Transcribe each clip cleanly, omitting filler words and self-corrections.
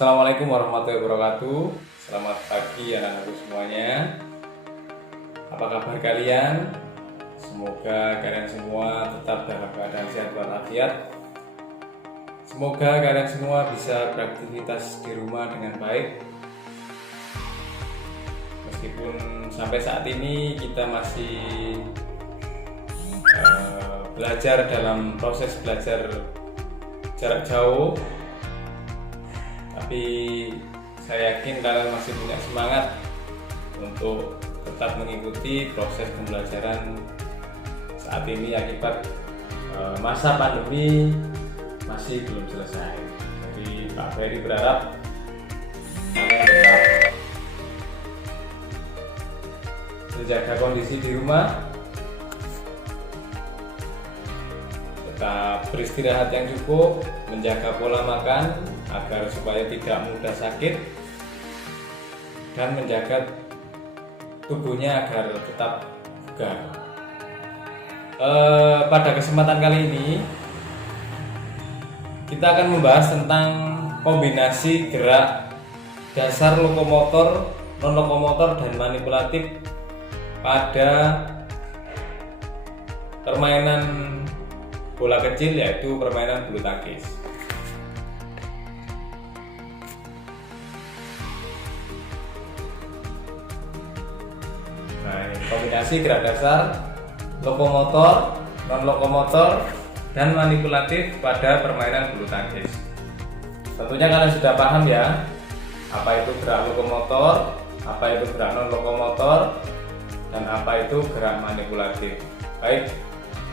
Assalamualaikum warahmatullahi wabarakatuh. Selamat pagi anak-anakku semuanya. Apa kabar kalian? Semoga kalian semua tetap dalam keadaan sehat walafiat. Semoga kalian semua bisa beraktivitas di rumah dengan baik. Meskipun sampai saat ini kita masih belajar dalam proses belajar jarak jauh, tapi saya yakin kalian masih punya semangat untuk tetap mengikuti proses pembelajaran saat ini akibat masa pandemi masih belum selesai. Jadi Pak Ferry berharap kalian tetap menjaga kondisi di rumah, tetap beristirahat yang cukup, menjaga pola makan agar supaya tidak mudah sakit, dan menjaga tubuhnya agar tetap bugar. Pada kesempatan kali ini kita akan membahas tentang kombinasi gerak dasar lokomotor, non lokomotor, dan manipulatif pada permainan bola kecil, yaitu permainan bulu tangkis. Nah, ini kombinasi gerak dasar lokomotor, non lokomotor, dan manipulatif pada permainan bulu tangkis. Tentunya kalian sudah paham ya, apa itu gerak lokomotor, apa itu gerak non lokomotor, dan apa itu gerak manipulatif. Baik,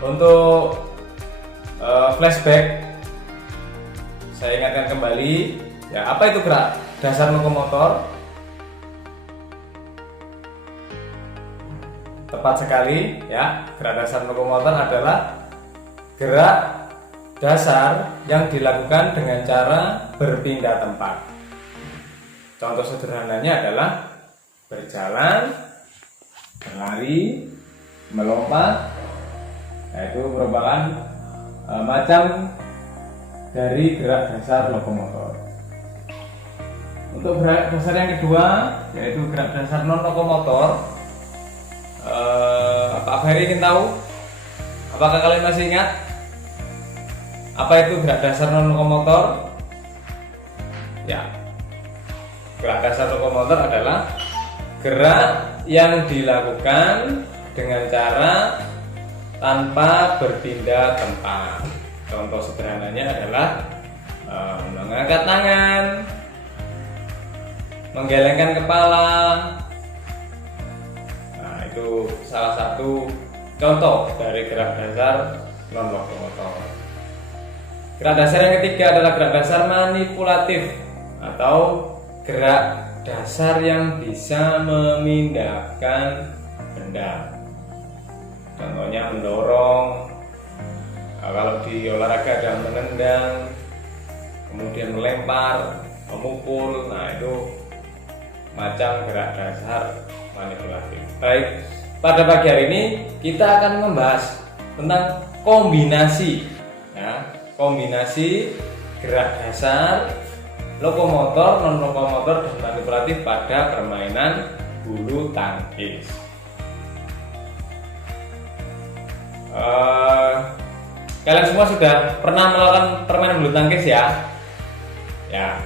untuk flashback, saya ingatkan kembali ya, apa itu gerak dasar lokomotor? Tepat sekali ya, gerak dasar lokomotor adalah gerak dasar yang dilakukan dengan cara berpindah tempat. Contoh sederhananya adalah berjalan, berlari, melompat. Nah, itu merupakan macam dari gerak dasar lokomotor. Untuk gerak dasar yang kedua, yaitu gerak dasar non lokomotor, Pak Ferry ingin tahu, apakah kalian masih ingat apa itu gerak dasar non lokomotor? Ya, gerak dasar lokomotor adalah gerak yang dilakukan dengan cara tanpa berpindah tempat. Contoh sederhananya adalah mengangkat tangan, menggelengkan kepala. Nah, itu salah satu contoh dari gerak dasar non lokomotor. Gerak dasar yang ketiga adalah gerak dasar manipulatif atau gerak dasar yang bisa memindahkan benda. Contohnya mendorong, kalau di olahraga ada menendang, kemudian melempar, memukul. Nah, itu macam gerak dasar manipulatif. Baik, pada pagi hari ini kita akan membahas tentang kombinasi ya, kombinasi gerak dasar lokomotor, non lokomotor, dan manipulatif pada permainan bulu tangkis. Kalian semua sudah pernah melakukan permainan bulu tangkis ya? Ya,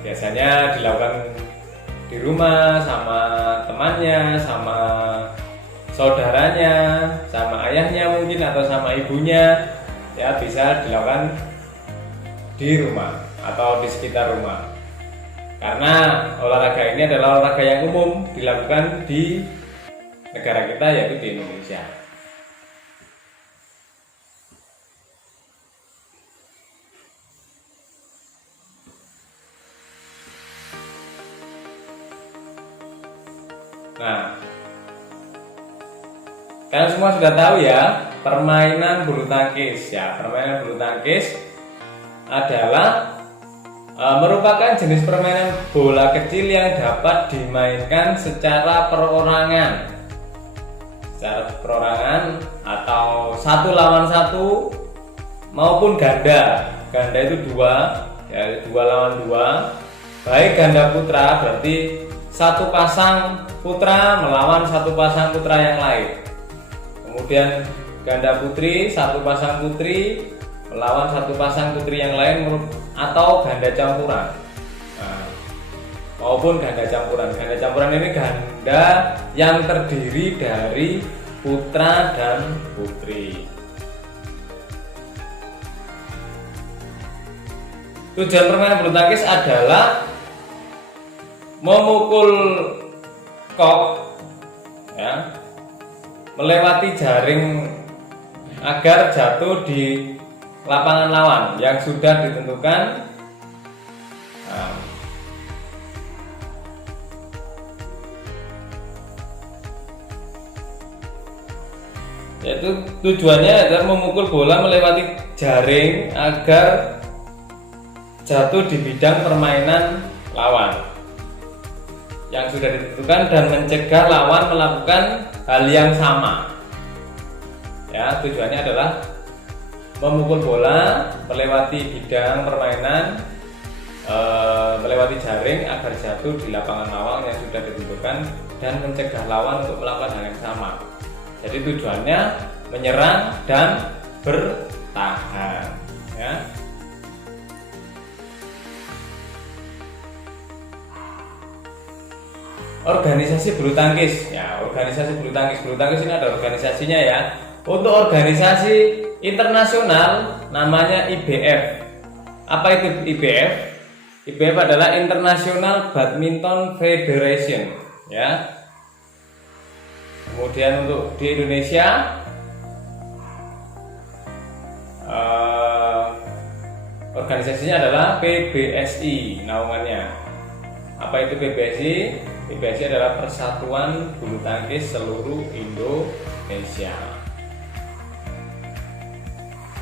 biasanya dilakukan di rumah sama temannya, sama saudaranya, sama ayahnya mungkin, atau sama ibunya. Ya, bisa dilakukan di rumah atau di sekitar rumah. Karena olahraga ini adalah olahraga yang umum dilakukan di negara kita, yaitu di Indonesia. Nah, kalian semua sudah tahu ya, permainan bulu tangkis ya. Permainan bulu tangkis adalah merupakan jenis permainan bola kecil yang dapat dimainkan secara perorangan. Secara perorangan atau satu lawan satu maupun ganda. Ganda itu dua, ya, 2 lawan 2. Baik ganda putra berarti satu pasang putra melawan satu pasang putra yang lain. Kemudian ganda putri, satu pasang putri melawan satu pasang putri yang lain, atau ganda campuran. Nah, maupun ganda campuran. Ganda campuran ini ganda yang terdiri dari putra dan putri. Tujuan permainan bulu tangkis adalah memukul kok, ya, melewati jaring agar jatuh di lapangan lawan yang sudah ditentukan. Nah, yaitu tujuannya adalah memukul bola melewati jaring agar jatuh di bidang permainan lawan yang sudah ditentukan dan mencegah lawan melakukan hal yang sama. Ya, tujuannya adalah memukul bola melewati bidang permainan, melewati jaring agar jatuh di lapangan lawan yang sudah ditentukan dan mencegah lawan untuk melakukan hal yang sama. Jadi tujuannya menyerang dan bertahan, ya. Organisasi bulu tangkis, ya, organisasi bulu tangkis ini ada organisasinya, ya. Untuk organisasi internasional namanya IBF. Apa itu IBF? IBF adalah International Badminton Federation, ya. Kemudian untuk di Indonesia organisasinya adalah PBSI naungannya. Apa itu PBSI? PBSI adalah Persatuan Bulu Tangkis Seluruh Indonesia.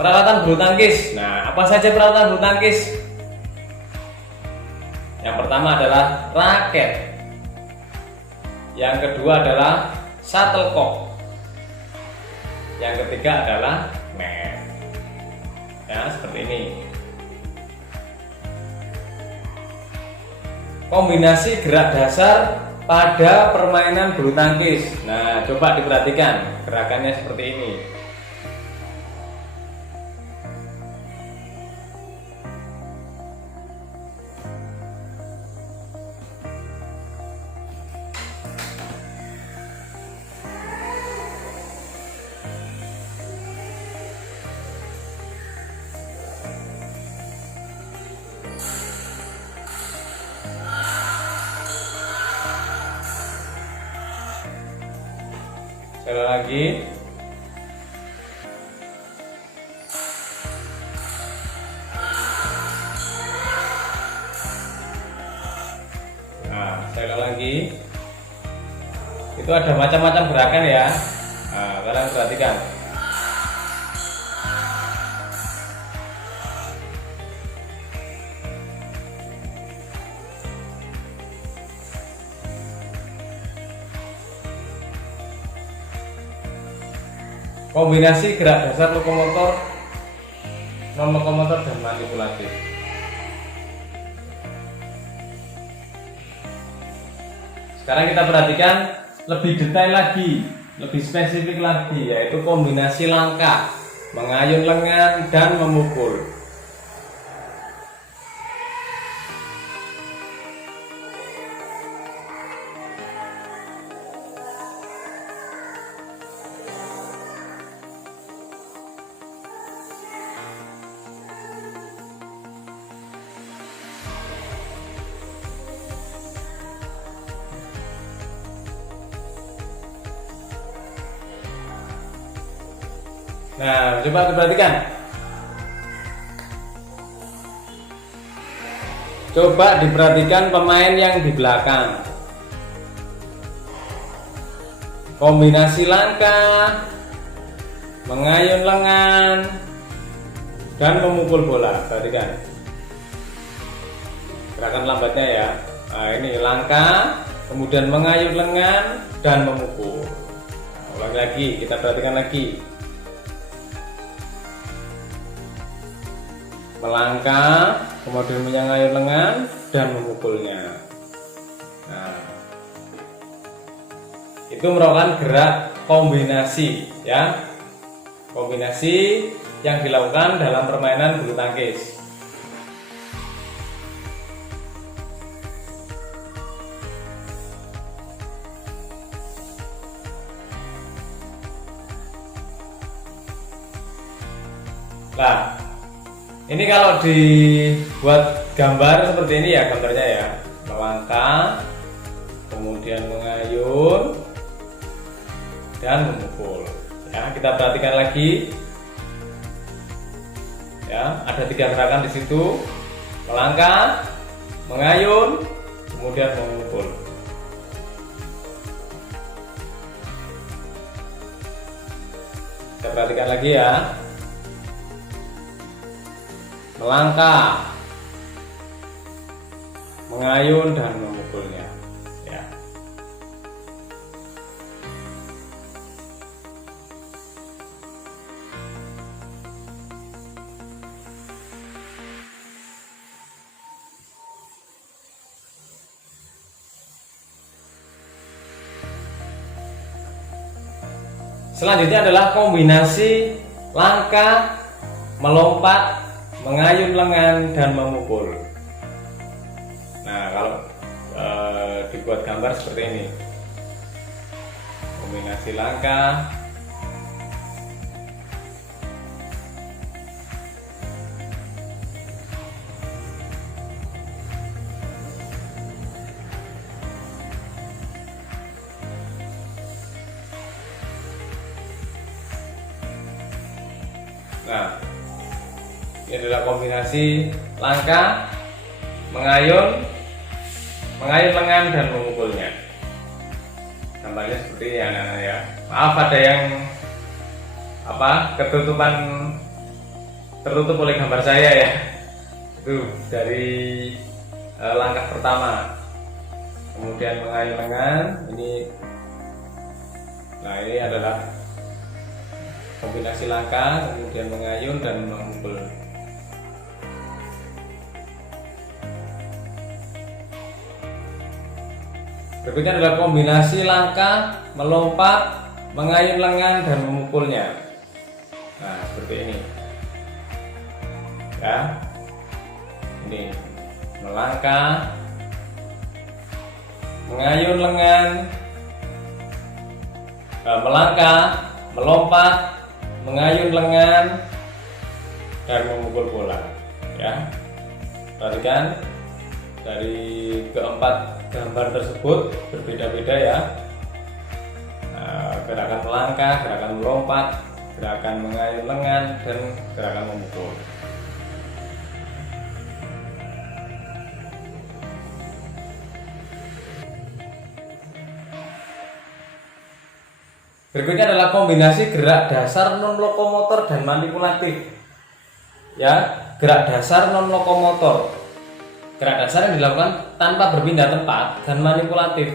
Peralatan bulu tangkis. Nah, apa saja peralatan bulu tangkis? Yang pertama adalah raket. Yang kedua adalah shuttlecock. Yang ketiga adalah net. Ya, seperti ini. Kombinasi gerak dasar pada permainan bulu tangkis. Nah, coba diperhatikan gerakannya seperti ini. Sekali lagi. Nah, sekali lagi. Itu ada macam-macam gerakan, ya. Nah, kalian perhatikan. Kombinasi gerak dasar lokomotor, non lokomotor dan manipulatif. Sekarang kita perhatikan lebih detail lagi, lebih spesifik lagi, yaitu kombinasi langkah, mengayun lengan dan memukul. Nah, coba diperhatikan. Coba diperhatikan pemain yang di belakang. Kombinasi langkah, mengayun lengan, dan memukul bola. Perhatikan gerakan lambatnya, ya. Nah, ini langkah, kemudian mengayun lengan dan memukul. Nah, ulangi lagi, kita perhatikan lagi. melangkah, kemudian menyangayur lengan dan memukulnya. Nah, itu merupakan gerak kombinasi ya, kombinasi yang dilakukan dalam permainan bulu tangkis. Nah, ini kalau dibuat gambar seperti ini ya, gambarnya ya, melangkah, kemudian mengayun dan memukul. Ya, kita perhatikan lagi. Ya, ada 3 gerakan di situ: melangkah, mengayun, kemudian memukul. Kita perhatikan lagi ya. Melangkah, mengayun dan memukulnya ya. Selanjutnya adalah kombinasi langkah, melompat, mengayun lengan dan memukul. Nah, kalau dibuat gambar seperti ini, kombinasi langkah, nah ini adalah kombinasi langkah, mengayun lengan dan memukulnya. Gambarnya seperti ini anak-anak ya. Maaf ada yang tertutup oleh gambar saya ya. Itu dari langkah pertama. Kemudian mengayun lengan, ini. Nah, ini adalah kombinasi langkah, kemudian mengayun dan memukul. Berikutnya adalah kombinasi langkah, melompat, mengayun lengan dan memukulnya. Nah, seperti ini. Ya. Ini melangkah, mengayun lengan, melangkah, melompat, mengayun lengan dan memukul bola ya. Perhatikan dari keempat gambar tersebut berbeda-beda ya. Gerakan melangkah, gerakan melompat, gerakan mengayun lengan dan gerakan memukul. Berikutnya adalah kombinasi gerak dasar non lokomotor dan manipulatif. Ya, gerak dasar non lokomotor. Gerak dasar yang dilakukan tanpa berpindah tempat dan manipulatif.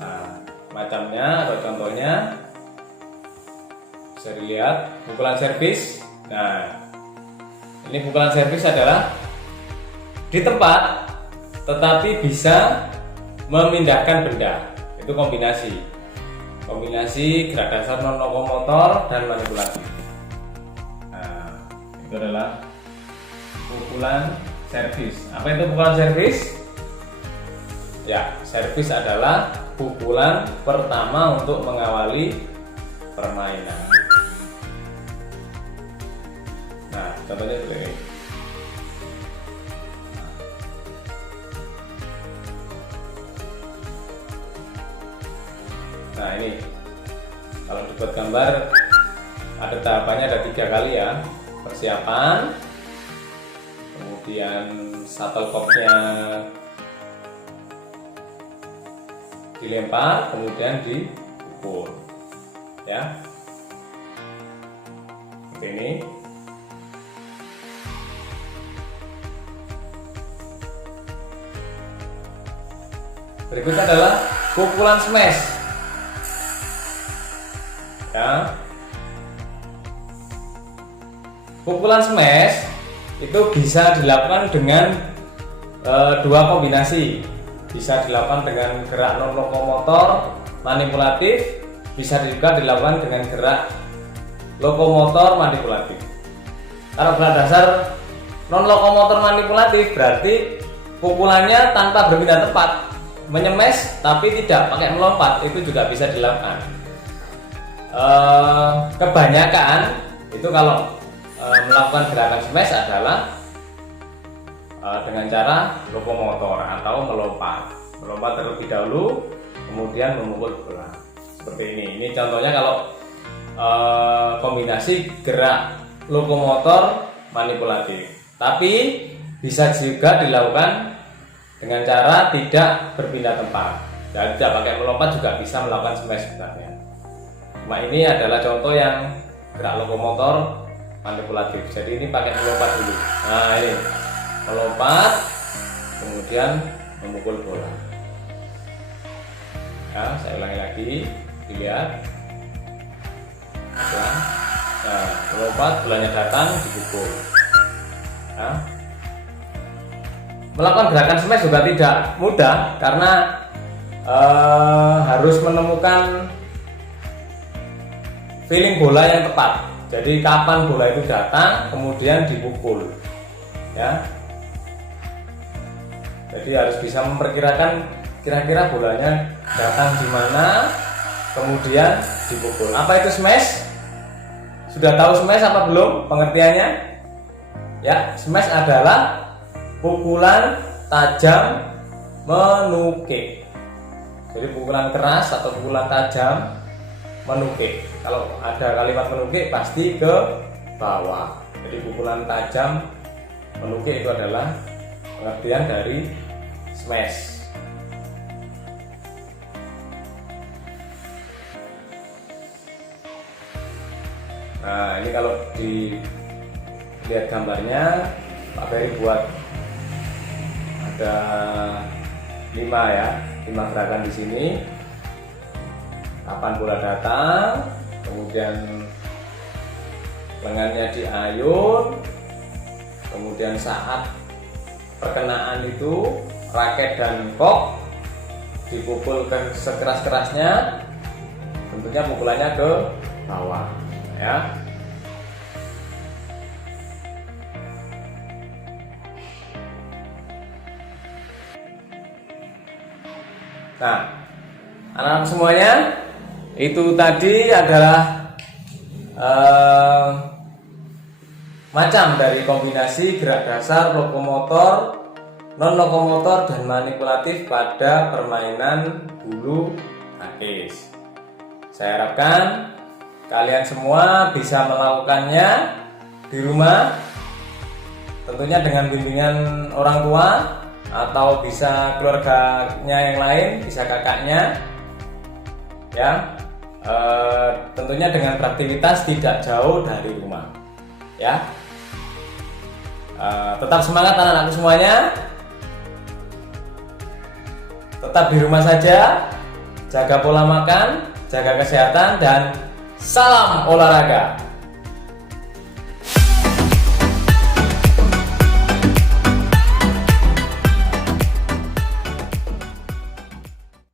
Nah, macamnya atau contohnya bisa dilihat pukulan servis. Nah, ini pukulan servis adalah di tempat tetapi bisa memindahkan benda. Itu kombinasi gerak dasar non lokomotor dan manipulatif. Nah, itu adalah pukulan servis. Apa itu pukulan servis? Ya, servis adalah pukulan pertama untuk mengawali permainan. Nah, contohnya seperti ini. Nah, ini kalau dibuat gambar ada tahapannya, ada 3 kali ya. Persiapan, kemudian shuttlecocknya dilempar, kemudian dipukul ya, seperti ini. Berikutnya adalah pukulan smash ya. Pukulan smash itu bisa dilakukan dengan dua kombinasi. Bisa dilakukan dengan gerak non lokomotor manipulatif, bisa juga dilakukan dengan gerak lokomotor manipulatif. Kalau gerak dasar non lokomotor manipulatif berarti pukulannya tanpa berpindah tempat, menyemes tapi tidak pakai melompat, itu juga bisa dilakukan. Kebanyakan itu kalau melakukan gerakan smash adalah dengan cara lokomotor atau melompat terlebih dahulu kemudian memukul bola seperti ini. Ini contohnya kalau kombinasi gerak lokomotor manipulatif, tapi bisa juga dilakukan dengan cara tidak berpindah tempat, dan tidak pakai melompat juga bisa melakukan smash sebenarnya. Cuma ini adalah contoh yang gerak lokomotor manipulatif, jadi ini pakai melompat dulu. Nah ini melompat kemudian memukul bola ya. Saya ulangi lagi, dilihat ya. Nah melompat, bolanya datang, dipukul ya. Melakukan gerakan smash juga tidak mudah karena harus menemukan feeling bola yang tepat. Jadi kapan bola itu datang kemudian dipukul ya. Jadi harus bisa memperkirakan kira-kira bolanya datang di mana kemudian dipukul. Apa itu smash? Sudah tahu smash apa belum pengertiannya? Ya, smash adalah pukulan tajam menukik. Jadi pukulan keras atau pukulan tajam menukik. Kalau ada kalimat menukik pasti ke bawah. Jadi pukulan tajam menukik itu adalah pengertian dari smash. Nah ini kalau dilihat gambarnya Pak Ferry buat ada 5 gerakan di sini. Kapan bola datang, kemudian lengannya diayun, kemudian saat perkenaan itu raket dan kok dipukul sekeras-kerasnya, tentunya pukulannya ke bawah ya. Nah anak-anak semuanya, itu tadi adalah macam dari kombinasi gerak dasar lokomotor, non lokomotor dan manipulatif pada permainan bulu tangkis. Saya harapkan kalian semua bisa melakukannya di rumah, tentunya dengan bimbingan orang tua atau bisa keluarganya yang lain, bisa kakaknya ya. Tentunya dengan beraktivitas tidak jauh dari rumah ya. Tetap semangat anak-anakku semuanya, tetap di rumah saja, jaga pola makan, jaga kesehatan, dan salam olahraga.